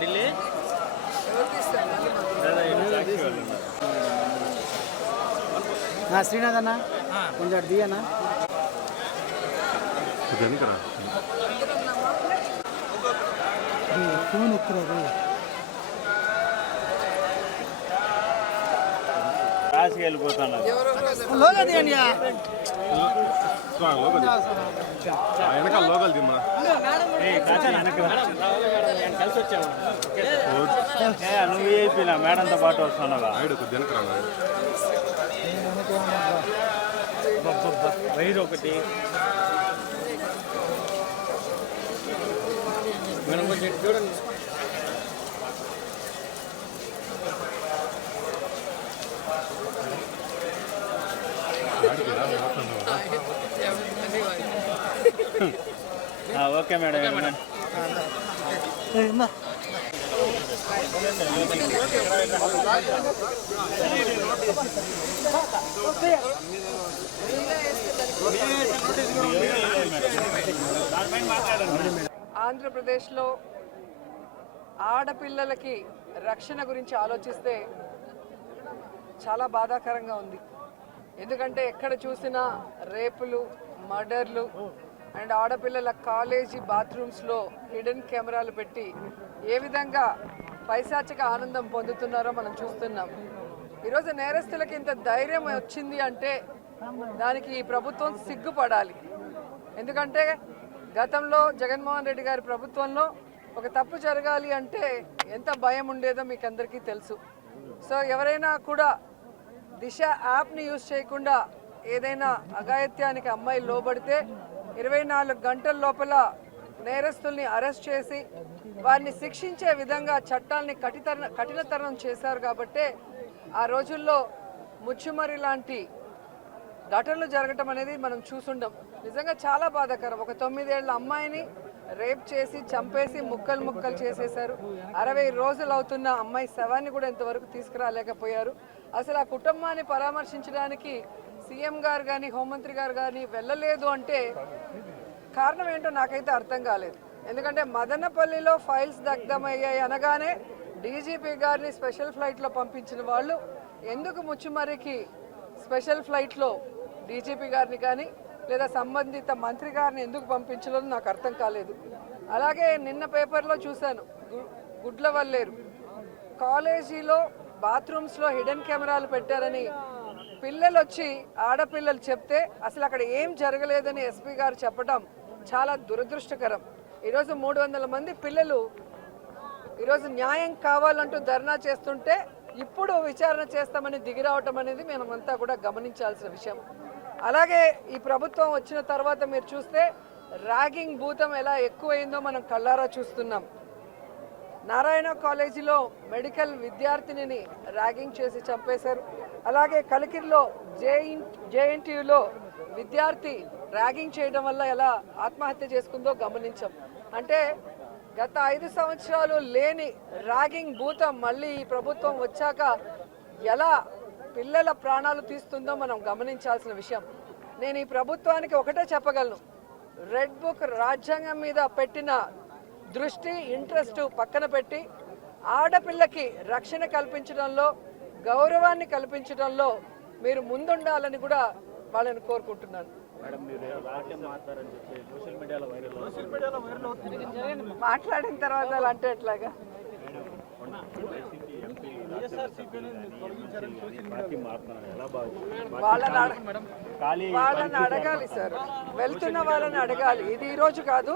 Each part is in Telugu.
ఢిల్లీ శ్రీనాథ్ అన్న కొంచెం అటు దిగనా ఫోన్ ఎత్తురాదు రాసి వెళ్ళిపోతున్నా వెనకాల లోకల్ దిమ్మా కలిసి వచ్చావు నువ్వు అయిపోయినా మేడంతో పాటు వస్తున్నావా వైర్ ఒకటి మేడం కొంచెం చూడండి ఓకే మేడం ఆంధ్రప్రదేశ్లో ఆడపిల్లలకి రక్షణ గురించి ఆలోచిస్తే చాలా బాధాకరంగా ఉంది. ఎందుకంటే ఎక్కడ చూసినా రేపులు, మర్డర్లు అండ్ ఆడపిల్లల కాలేజీ బాత్రూమ్స్లో హిడెన్ కెమెరాలు పెట్టి ఏ విధంగా పైశాచిక ఆనందం పొందుతున్నారో మనం చూస్తున్నాం. ఈరోజు నేరస్తులకి ఇంత ధైర్యం వచ్చింది అంటే దానికి ఈ ప్రభుత్వం సిగ్గుపడాలి. ఎందుకంటే గతంలో జగన్మోహన్ రెడ్డి గారి ప్రభుత్వంలో ఒక తప్పు జరగాలి అంటే ఎంత భయం ఉండేదో మీకు అందరికీ తెలుసు. సో ఎవరైనా కూడా దిశ యాప్ని యూజ్ చేయకుండా ఏదైనా అఘాయిత్యానికి అమ్మాయి లోబడితే 24 గంటల లోపల నేరస్తుల్ని అరెస్ట్ చేసి వారిని శిక్షించే విధంగా చట్టాన్ని కఠినతరం చేశారు. కాబట్టే ఆ రోజుల్లో ముచ్చుమరి లాంటి ఘటనలు జరగటం అనేది మనం చూసుండం. నిజంగా చాలా బాధాకరం. ఒక 9 ఏళ్ల అమ్మాయిని రేప్ చేసి చంపేసి ముక్కలు చేసేశారు. 60 రోజులు అవుతున్న అమ్మాయి శవాన్ని కూడా ఇంతవరకు తీసుకురాలేకపోయారు. అసలు ఆ కుటుంబాన్ని పరామర్శించడానికి సీఎం గారు కానీ హోంమంత్రి గారు కానీ వెళ్ళలేదు అంటే కారణం ఏంటో నాకైతే అర్థం కాలేదు. ఎందుకంటే మదనపల్లిలో ఫైల్స్ దగ్ధమయ్యాయి అనగానే డీజీపీ గారిని స్పెషల్ ఫ్లైట్లో పంపించిన వాళ్ళు ఎందుకు ముచ్చుమరికి స్పెషల్ ఫ్లైట్లో డీజీపీ గారిని కానీ లేదా సంబంధిత మంత్రి గారిని ఎందుకు పంపించలేదో నాకు అర్థం కాలేదు. అలాగే నిన్న పేపర్లో చూశాను, గుడ్లవల్లేరు కాలేజీలో బాత్రూమ్స్లో హిడెన్ కెమెరాలు పెట్టారని పిల్లలు వచ్చి ఆడపిల్లలు చెప్తే అసలు అక్కడ ఏం జరగలేదని ఎస్పీ గారు చెప్పడం చాలా దురదృష్టకరం. ఈరోజు 300 మంది పిల్లలు ఈరోజు న్యాయం కావాలంటూ ధర్నా చేస్తుంటే ఇప్పుడు విచారణ చేస్తామని దిగిరావటం అనేది మనమంతా కూడా గమనించాల్సిన విషయం. అలాగే ఈ ప్రభుత్వం వచ్చిన తర్వాత మీరు చూస్తే ర్యాగింగ్ భూతం ఎలా ఎక్కువైందో మనం కళ్ళారా చూస్తున్నాం. నారాయణ కాలేజీలో మెడికల్ విద్యార్థినిని ర్యాగింగ్ చేసి చంపేశారు. అలాగే కలికిరిలో జేఎన్టీయూలో విద్యార్థి ర్యాగింగ్ చేయడం వల్ల ఎలా ఆత్మహత్య చేసుకుందో గమనించాం. అంటే గత 5 సంవత్సరాలు లేని ర్యాగింగ్ భూతం మళ్ళీ ఈ ప్రభుత్వం వచ్చాక ఎలా పిల్లల ప్రాణాలు తీస్తుందో మనం గమనించాల్సిన విషయం. నేను ఈ ప్రభుత్వానికి ఒకటే చెప్పగలను, రెడ్ బుక్ రాజ్యాంగం మీద పెట్టిన దృష్టి ఇంట్రెస్ట్ పక్కన పెట్టి ఆడపిల్లకి రక్షణ కల్పించడంలో గౌరవాన్ని కల్పించడంలో మీరు ముందుండాలని కూడా వాళ్ళని కోరుకుంటున్నాను. మాట్లాడిన తర్వాత అలా అంటే ఎట్లాగా వాళ్ళని అడగాలి సార్, వెళ్తున్న వాళ్ళని అడగాలి. ఇది ఈరోజు కాదు,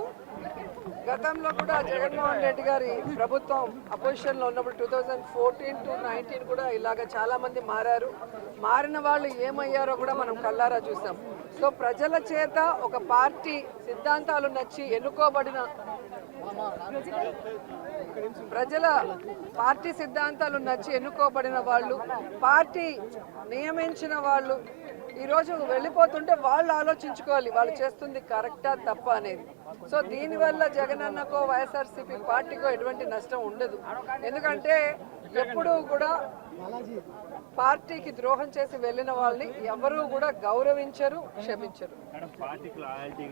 గతంలో కూడా జగన్మోహన్ రెడ్డి గారి ప్రభుత్వం అపోజిషన్లో ఉన్నప్పుడు 2014 to 19 కూడా ఇలాగ చాలామంది మారారు. మారిన వాళ్ళు ఏమయ్యారో కూడా మనం కళ్ళారా చూసాం. సో ప్రజల చేత ఒక పార్టీ సిద్ధాంతాలు నచ్చి ఎన్నుకోబడిన ప్రజల పార్టీ సిద్ధాంతాలు నచ్చి ఎన్నుకోబడిన వాళ్ళు, పార్టీ నియమించిన వాళ్ళు ఈరోజు వెళ్ళిపోతుంటే వాళ్ళు ఆలోచించుకోవాలి వాళ్ళు చేస్తుంది కరెక్టా తప్ప అనేది. సో దీనివల్ల జగనన్నకో వైఎస్ఆర్సీపీ పార్టీకో ఎటువంటి నష్టం ఉండదు. ఎందుకంటే ఎప్పుడూ కూడా పార్టీకి ద్రోహం చేసి వెళ్ళిన వాళ్ళని ఎవరూ కూడా గౌరవించరు, క్షమించరు. పార్టీకి లాయల్టీ